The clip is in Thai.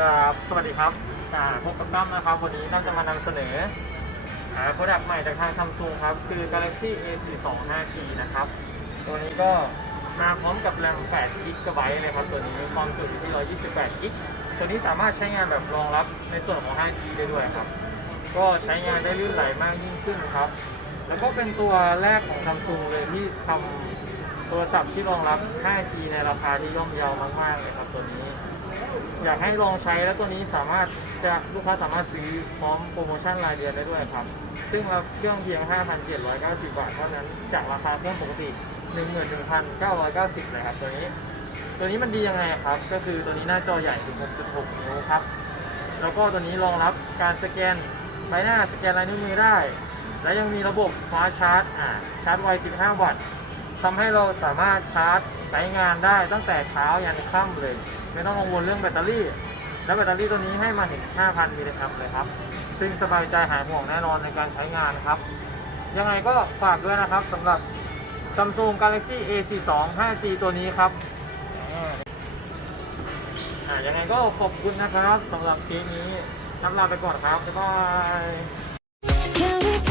ครับสวัสดีครับอ่าพบกับตั้มนะครับ วันนี้น่าจะมานำเสนอหาโปรดักต์ใหม่จากทางซัมซุงครับ คือ Galaxy A42 5G นะครับ ตัวนี้ก็มาพร้อมกับแรม8 g b เลยครับ ตัวนี้ความจุอยู่ที่128 g b ตัวนี้สามารถใช้งานแบบรองรับในส่วนของ 5G ได้ด้วยครับ ก็ใช้งานได้ลื่นไหลมากยิ่งขึ้นครับ แล้วก็เป็นตัวแรกของซัมซุงเลยที่ทำโทรศัพท์ที่รองรับ 5G ในราคาที่ย่อมเยาวมากๆเลยครับตัวนี้ อยากให้ลองใช้แล้วตัวนี้สามารถจะลูกค้าสามารถซื้อพร้อมโปรโมชั่นรายเดือนได้ด้วยครับ ซึ่งเราเครื่องเพียง 5,790 บาทเท่านั้นจากราคาเครื่องปกติ 11,990 เลยครับตัวนี้ ตัวนี้มันดียังไงครับ ก็คือตัวนี้หน้าจอใหญ่ถึง6.6 นิ้วครับ แล้วก็ตัวนี้รองรับการสแกนใบหน้าสแกนลายนิ้วมือได้ และยังมีระบบฟ้าชาร์จอ่าชาร์จไว 15 วัตต์ ทำให้เราสามารถชาร์จใช้งานได้ตั้งแต่เช้ายันค่ำเลย ไม่ต้องกังวลเรื่องแบตเตอรี่ และแบตเตอรี่ตัวนี้ให้มาถึง 5,000 มิลลิแอมป์เลยครับ ซึ่งสบายใจหายห่วงแน่นอนในการใช้งานนะครับ ยังไงก็ฝากด้วยนะครับสำหรับ Samsung Galaxy A42 5G ตัวนี้ครับยังไงก็ขอบคุณนะครับสำหรับคลิปนี้น้ำลาไปก่อนครับบ๊ายบาย